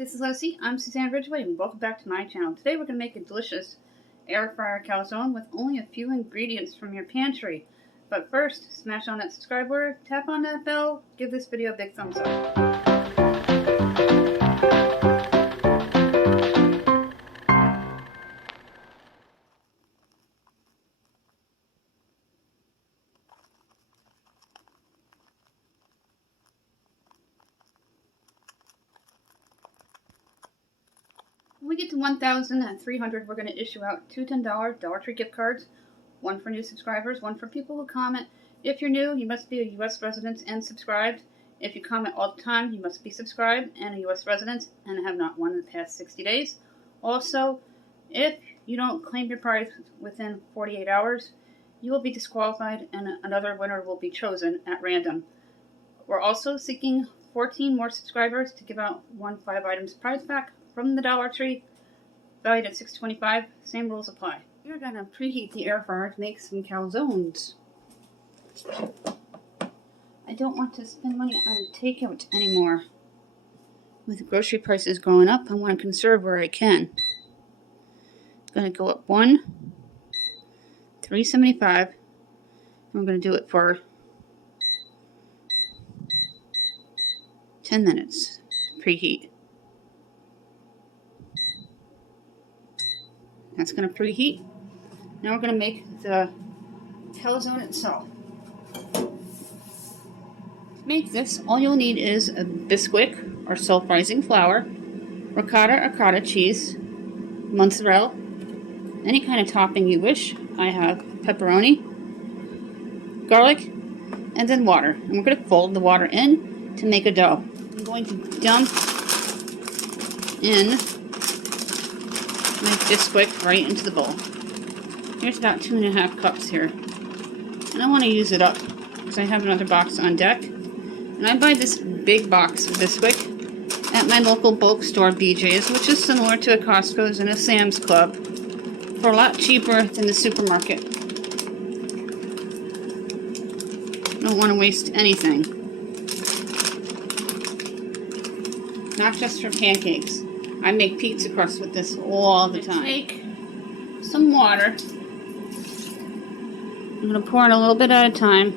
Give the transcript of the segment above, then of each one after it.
This is Lucy. I'm Suzanne Ridgway, and welcome back to my channel. Today we're going to make a delicious air fryer calzone with only a few ingredients from your pantry. But first, smash on that subscribe button, tap on that bell, give this video a big thumbs up. When we get to 1,300, we're going to issue out two $10 Dollar Tree gift cards, one for new subscribers, one for people who comment. If you're new, you must be a U.S. resident and subscribed. If you comment all the time, you must be subscribed and a U.S. resident and have not won in the past 60 days. Also, if you don't claim your prize within 48 hours, you will be disqualified and another winner will be chosen at random. We're also seeking 14 more subscribers to give out one 5 items prize pack from the Dollar Tree, valued at $6.25. Same rules apply. We're going to preheat the air fryer to make some calzones. I don't want to spend money on takeout anymore. With grocery prices going up, I want to conserve where I can. I'm going to go up one, $3.75. I'm going to do it for 10 minutes. Preheat. That's going to preheat. Now we're going to make the calzone itself. To make this, all you'll need is a Bisquick or self-rising flour, ricotta or cottage cheese, mozzarella, any kind of topping you wish. I have pepperoni, garlic, and then water. And we're going to fold the water in to make a dough. I'm going to dump in my Bisquick right into the bowl. Here's about 2.5 cups here. And I want to use it up because I have another box on deck. And I buy this big box of Bisquick at my local bulk store BJ's, which is similar to a Costco's and a Sam's Club, for a lot cheaper than the supermarket. I don't want to waste anything. Not just for pancakes. I make pizza crust with this all the time. Take some water. I'm going to pour in a little bit at a time.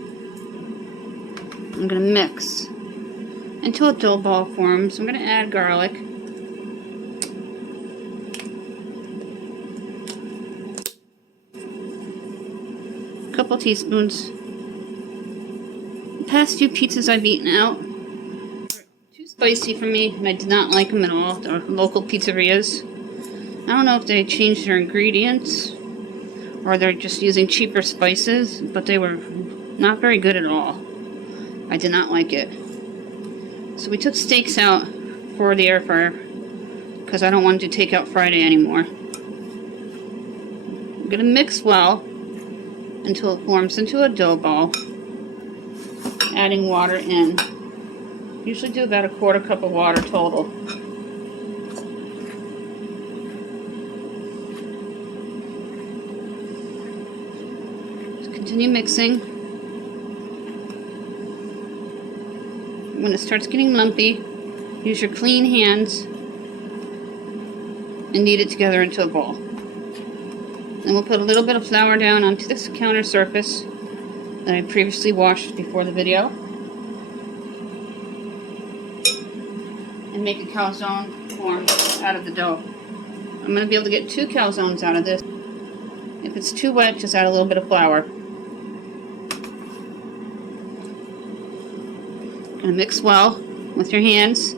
I'm going to mix until a dough ball forms. I'm going to add garlic. A couple teaspoons. The past few pizzas I've eaten out spicy for me, and I did not like them at all. They're local pizzerias. I don't know if they changed their ingredients or they're just using cheaper spices, but they were not very good at all. I did not like it. So we took steaks out for the air fryer because I don't want to do takeout Friday anymore. I'm going to mix well until it forms into a dough ball, adding water in. Usually do about a 1/4 cup of water total. Just continue mixing. When it starts getting lumpy, use your clean hands and knead it together into a ball. Then we'll put a little bit of flour down onto this counter surface that I previously washed before the video. And make a calzone form out of the dough. I'm going to be able to get 2 calzones out of this. If it's too wet, just add a little bit of flour. Going to mix well with your hands.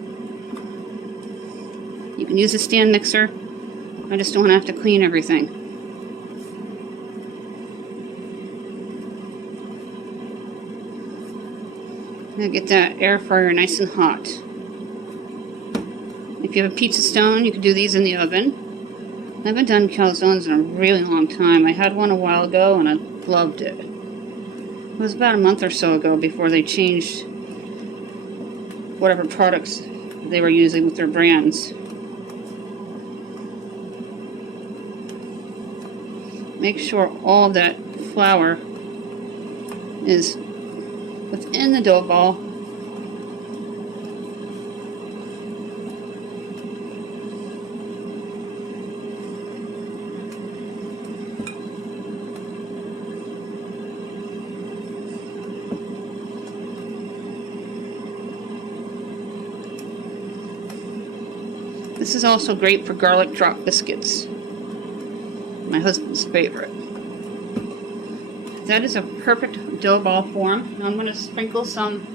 You can use a stand mixer. I just don't want to have to clean everything. Now get that air fryer nice and hot. If you have a pizza stone, you can do these in the oven. I haven't done calzones in a really long time. I had one a while ago and I loved it. It was about a month or so ago before they changed whatever products they were using with their brands. Make sure all that flour is within the dough ball. This is also great for garlic drop biscuits. My husband's favorite. That is a perfect dough ball form. Now I'm going to sprinkle some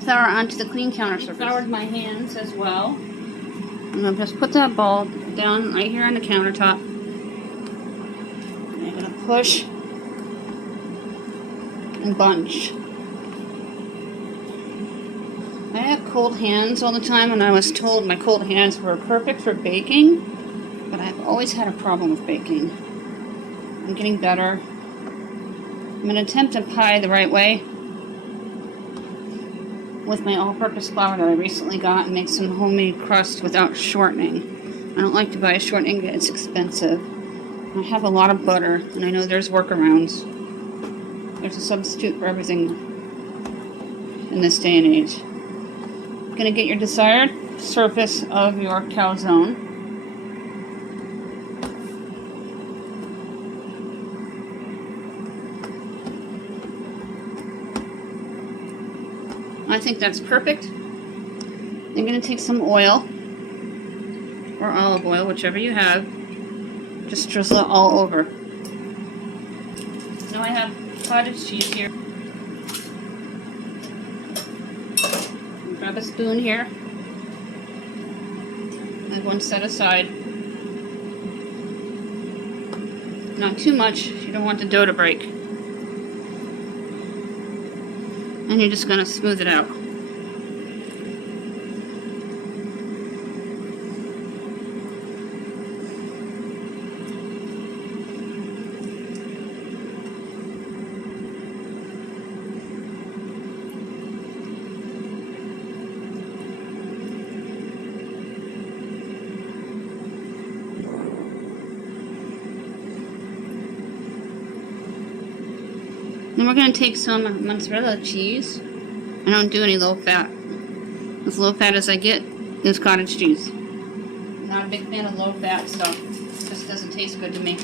flour onto the clean counter surface. Floured my hands as well. I'm going to just put that ball down right here on the countertop. And I'm going to push and bunch. I have cold hands all the time, and I was told my cold hands were perfect for baking, but I've always had a problem with baking. I'm getting better. I'm going to attempt a pie the right way with my all-purpose flour that I recently got and make some homemade crust without shortening. I don't like to buy shortening, it's expensive. I have a lot of butter, and I know there's workarounds. There's a substitute for everything in this day and age. You're going to get your desired surface of your calzone. I think that's perfect. I'm going to take some oil or olive oil, whichever you have. Just drizzle it all over. Now I have cottage cheese here. Grab a spoon here. I have one set aside. Not too much. You don't want the dough to break. And you're just going to smooth it out. Then we're going to take some mozzarella cheese. I don't do any low fat. As low fat as I get is cottage cheese. I'm not a big fan of low fat stuff. It just doesn't taste good to me.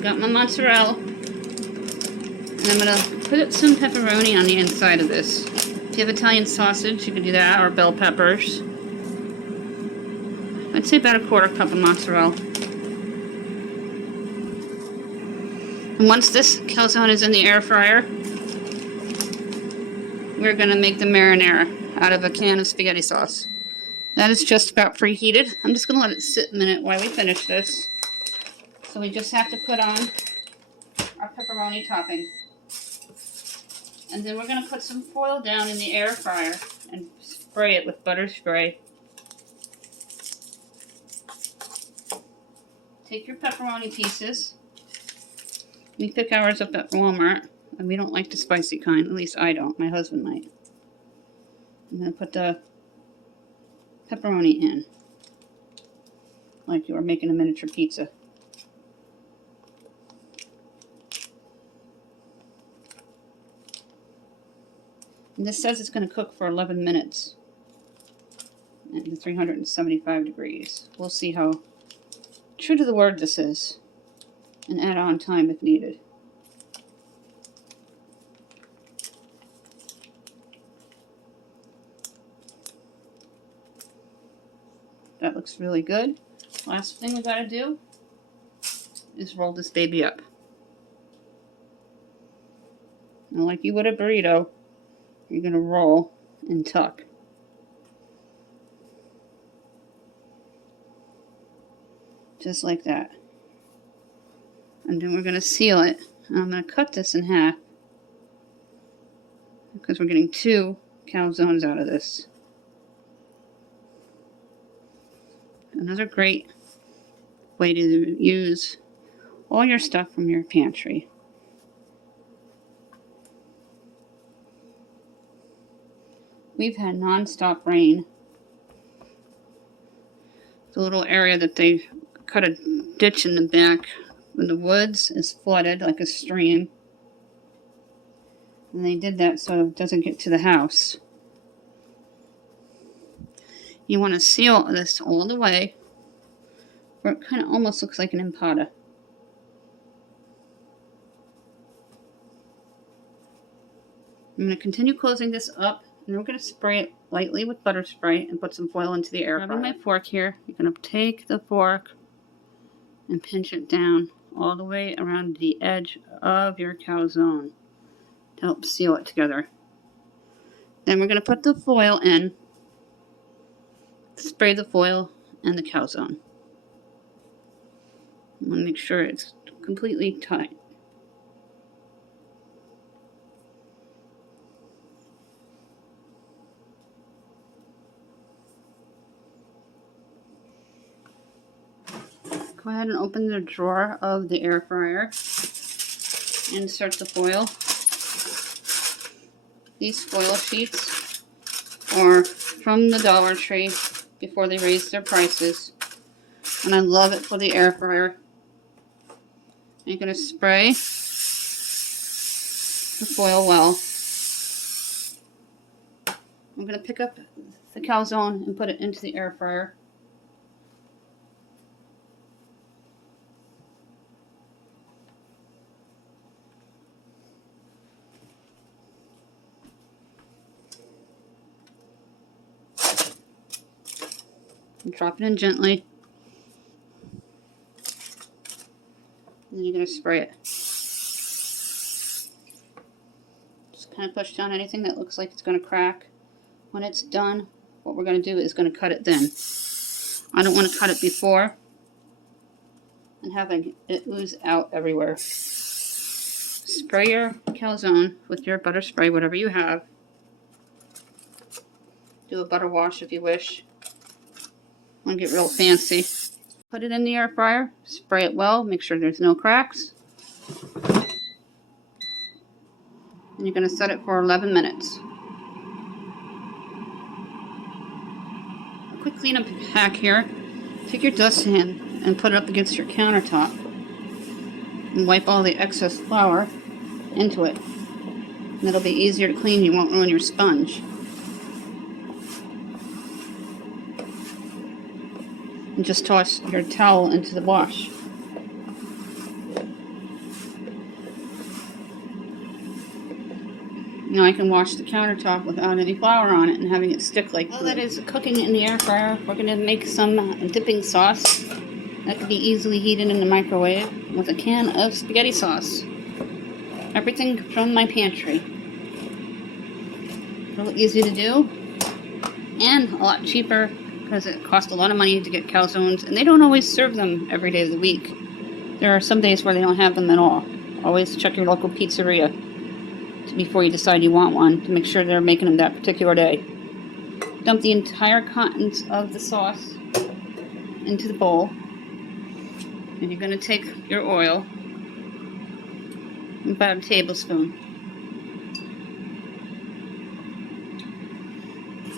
Got my mozzarella. And I'm going to put some pepperoni on the inside of this. If you have Italian sausage, you can do that, or bell peppers. I'd say about a quarter cup of mozzarella. And once this calzone is in the air fryer, we're going to make the marinara out of a can of spaghetti sauce. That is just about preheated. I'm just going to let it sit a minute while we finish this. So we just have to put on our pepperoni topping. And then we're going to put some foil down in the air fryer and spray it with butter spray. Take your pepperoni pieces. We pick ours up at Walmart, and we don't like the spicy kind. At least I don't. My husband might. I'm going to put the pepperoni in, like you were making a miniature pizza. And this says it's going to cook for 11 minutes at 375 degrees. We'll see how true to the word this is, and add on time if needed. That looks really good. Last thing we gotta do is roll this baby up. Now, like you would a burrito, you're gonna roll and tuck. Just like that. And then we're going to seal it. And I'm going to cut this in half, because we're getting 2 calzones out of this. Another great way to use all your stuff from your pantry. We've had non-stop rain. The little area that they cut a ditch in the back in the woods is flooded like a stream. And they did that so it doesn't get to the house. You want to seal this all the way where it kind of almost looks like an empada. I'm going to continue closing this up And then we're going to spray it lightly with butter spray and put some foil into the air fryer. Grabbing my fork here, you're going to take the fork and pinch it down all the way around the edge of your calzone to help seal it together. Then we're going to put the foil in, spray the foil and the calzone. I want to make sure it's completely tight. Go ahead and open the drawer of the air fryer. Insert the foil. These foil sheets are from the Dollar Tree before they raised their prices. And I love it for the air fryer. You're going to spray the foil well. I'm going to pick up the calzone and put it into the air fryer. And drop it in gently. And then you're going to spray it. Just kind of push down anything that looks like it's going to crack. When it's done, what we're going to do is going to cut it then. I don't want to cut it before and having it ooze out everywhere. Spray your calzone with your butter spray, whatever you have. Do a butter wash if you wish. Want to get real fancy. Put it in the air fryer, spray it well, make sure there's no cracks. And you're going to set it for 11 minutes. A quick cleanup hack here. Take your dustpan and put it up against your countertop and wipe all the excess flour into it. And it'll be easier to clean, you won't ruin your sponge. And just toss your towel into the wash. Now I can wash the countertop without any flour on it and having it stick like glue. While that is cooking in the air fryer, we're going to make some dipping sauce that can be easily heated in the microwave with a can of spaghetti sauce. Everything from my pantry. Real easy to do and a lot cheaper, because it costs a lot of money to get calzones, and they don't always serve them every day of the week. There are some days where they don't have them at all. Always check your local pizzeria before you decide you want one to make sure they're making them that particular day. Dump the entire contents of the sauce into the bowl, and you're going to take your oil, about a tablespoon.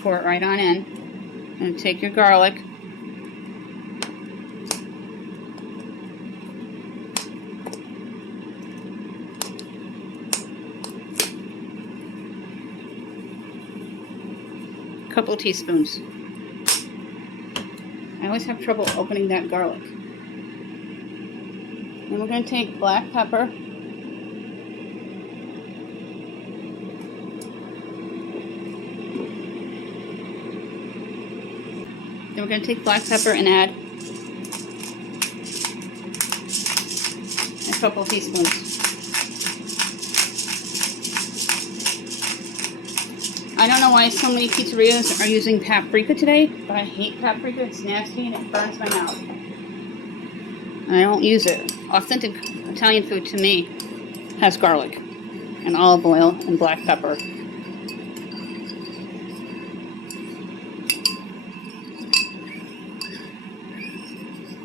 Pour it right on in. And take your garlic, a couple of teaspoons. I always have trouble opening that garlic. Then we're going to take black pepper, then we're going to take black pepper and add a couple of teaspoons. I don't know why so many pizzerias are using paprika today, but I hate paprika. It's nasty and it burns my mouth. And I don't use it. Authentic Italian food to me has garlic and olive oil and black pepper.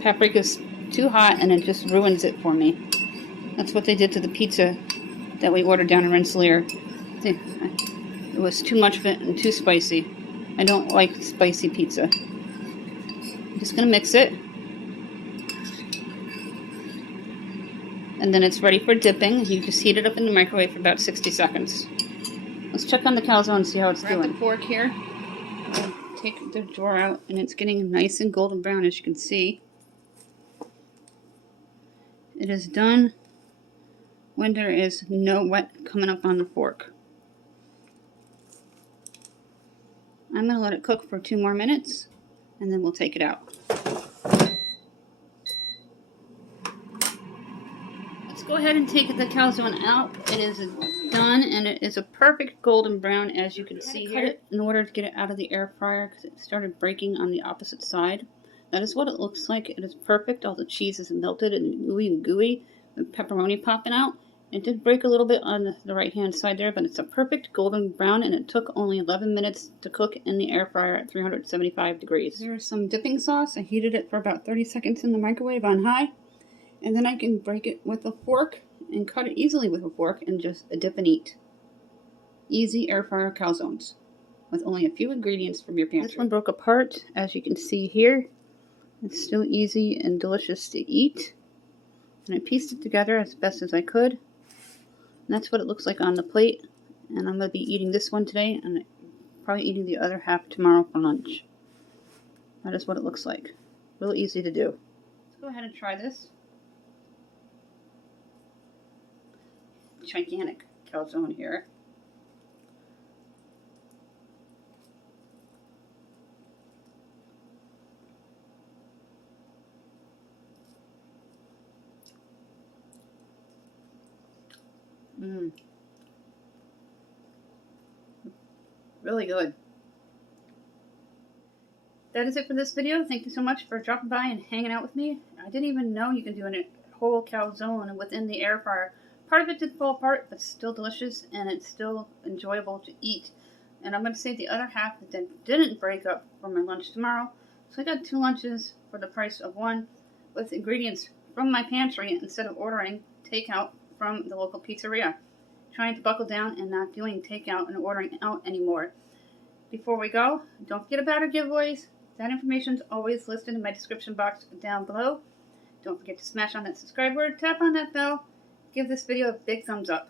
Paprika's too hot and it just ruins it for me. That's what they did to the pizza that we ordered down in Rensselaer. It was too much of it and too spicy. I don't like spicy pizza. I'm just going to mix it. And then it's ready for dipping. You just heat it up in the microwave for about 60 seconds. Let's check on the calzone and see how it's doing. Grab the fork here. Take the drawer out and it's getting nice and golden brown, as you can see. It is done when there is no wet coming up on the fork. I'm going to let it cook for 2 more minutes, and then we'll take it out. Let's go ahead and take the calzone out. It is done, and it is a perfect golden brown, as you can see here. Cut it in order to get it out of the air fryer because it started breaking on the opposite side. That is what it looks like. It is perfect. All the cheese is melted and gooey with pepperoni popping out. It did break a little bit on the right-hand side there, but it's a perfect golden brown, and it took only 11 minutes to cook in the air fryer at 375 degrees. Here's some dipping sauce. I heated it for about 30 seconds in the microwave on high, and then I can break it with a fork and cut it easily with a fork and just dip and eat. Easy air fryer calzones with only a few ingredients from your pantry. This one broke apart, as you can see here. It's still easy and delicious to eat. And I pieced it together as best as I could. And that's what it looks like on the plate. And I'm going to be eating this one today, and probably eating the other half tomorrow for lunch. That is what it looks like. Real easy to do. Let's go ahead and try this. Gigantic calzone here. Really good. That is it for this video. Thank you so much for dropping by and hanging out with me. I didn't even know you can do a whole calzone within the air fryer. Part of it did fall apart, but still delicious, and it's still enjoyable to eat. And I'm going to save the other half that didn't break up for my lunch tomorrow. So I got 2 lunches for the price of 1 with ingredients from my pantry instead of ordering takeout from the local pizzeria. Trying to buckle down and not doing takeout and ordering out anymore. Before we go, don't forget about our giveaways. That information is always listed in my description box down below. Don't forget to smash on that subscribe button, tap on that bell, give this video a big thumbs up.